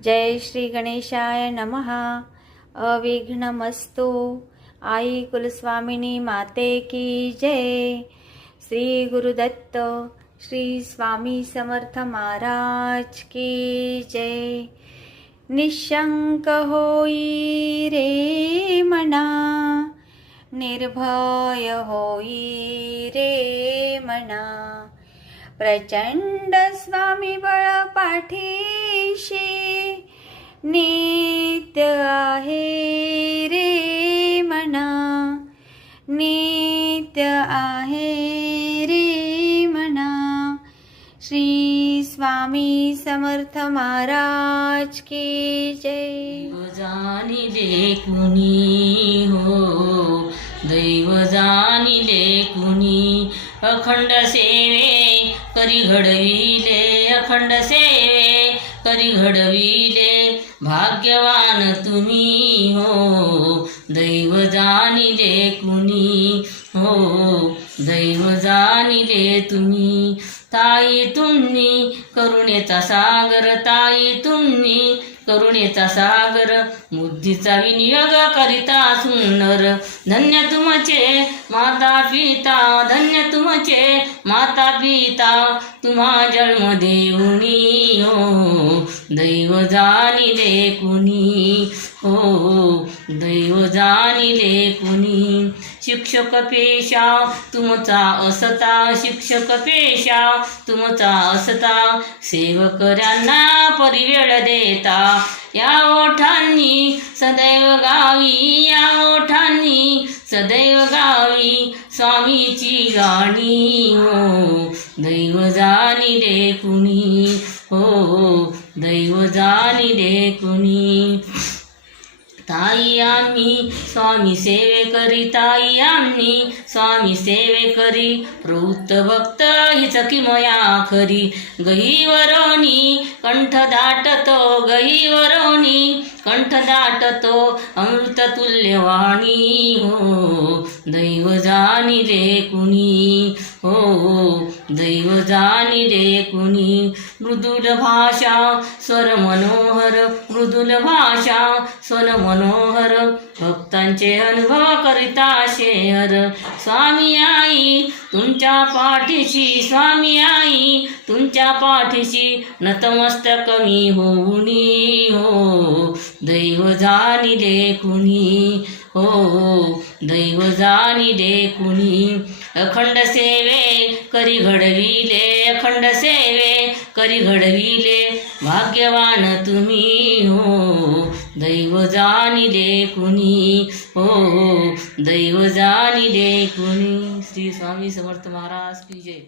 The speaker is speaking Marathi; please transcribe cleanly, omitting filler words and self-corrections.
जय श्री गणेशाय नमः। अविघ्नमस्तु। आई कुलस्वामिनी माते की जय। श्री गुरुदत्त श्री स्वामी समर्थ महाराज की जय। निशंक होई रे मना, निर्भय होई रे मना, प्रचंड स्वामी बळ पाठीशी नित्य आहे रे मना, नित्य आहे रे मना। श्री स्वामी समर्थ महाराज की जय। जाणिले कुणी हो, दैव जाणिले कुणी, अखंड सेवे करी घडविले, अखंड सेवे करी घडविले, भाग्यवान तुम्ही हो, दैव जाणिले कुणी हो, दैव जाणिले तुम्ही। ताई तुम्ही करुणेचा सागर, ताई तुम्ही करुणेचा सागर, बुद्धीचा विनियोग करिता सुंदर, धन्य तुमचे माता पिता, धन्य तुमचे माता पिता, तुम्हा जन्म देऊनी हो, दैव जाणिले कुणी हो, दैव जाणिले कुणी। शिक्षक पेशा तुमचा असता, शिक्षक पेशा तुमचा असता, सेवकऱ्यांना परिवेळ देता, या ओठांनी सदैव गावी, या ओठांनी सदैव गावी, स्वामीची गाणी हो, दैव जाणिले कुणी हो, दैव जाणिले कुणी। ताई आम्ही स्वामी सेवे करी, ताई आम्ही स्वामी सेवे करी, प्रवृत्त भक्त हीच किमया खरी, गहीवरोनी कंठ दाटतो, गहीवरोनी कंठ दाटतो, अमृत तुल्यवाणी हो, दैव जाणिले कुणी हो, दैव जाणिले कुणी। मृदुल भाषा स्वर मनोहर, मृदुल भाषा स्वर मनोहर, भक्तांचे अनुभव करिता शेहर, स्वामी आई तुमच्या पाठीशी, स्वामी आई तुमच्या पाठीशी, नतमस्तक मी होऊनी हो, दैव जाणिले कुणी हो, दैव जाणिले कुणी। अखंड सेवे करी घडविले, अखंड सेवे करी घडविले, भाग्यवान तुम्ही हो, दैव जाणिले कुणी हो, दैव जाणिले कुणी। श्री स्वामी समर्थ महाराज की जय।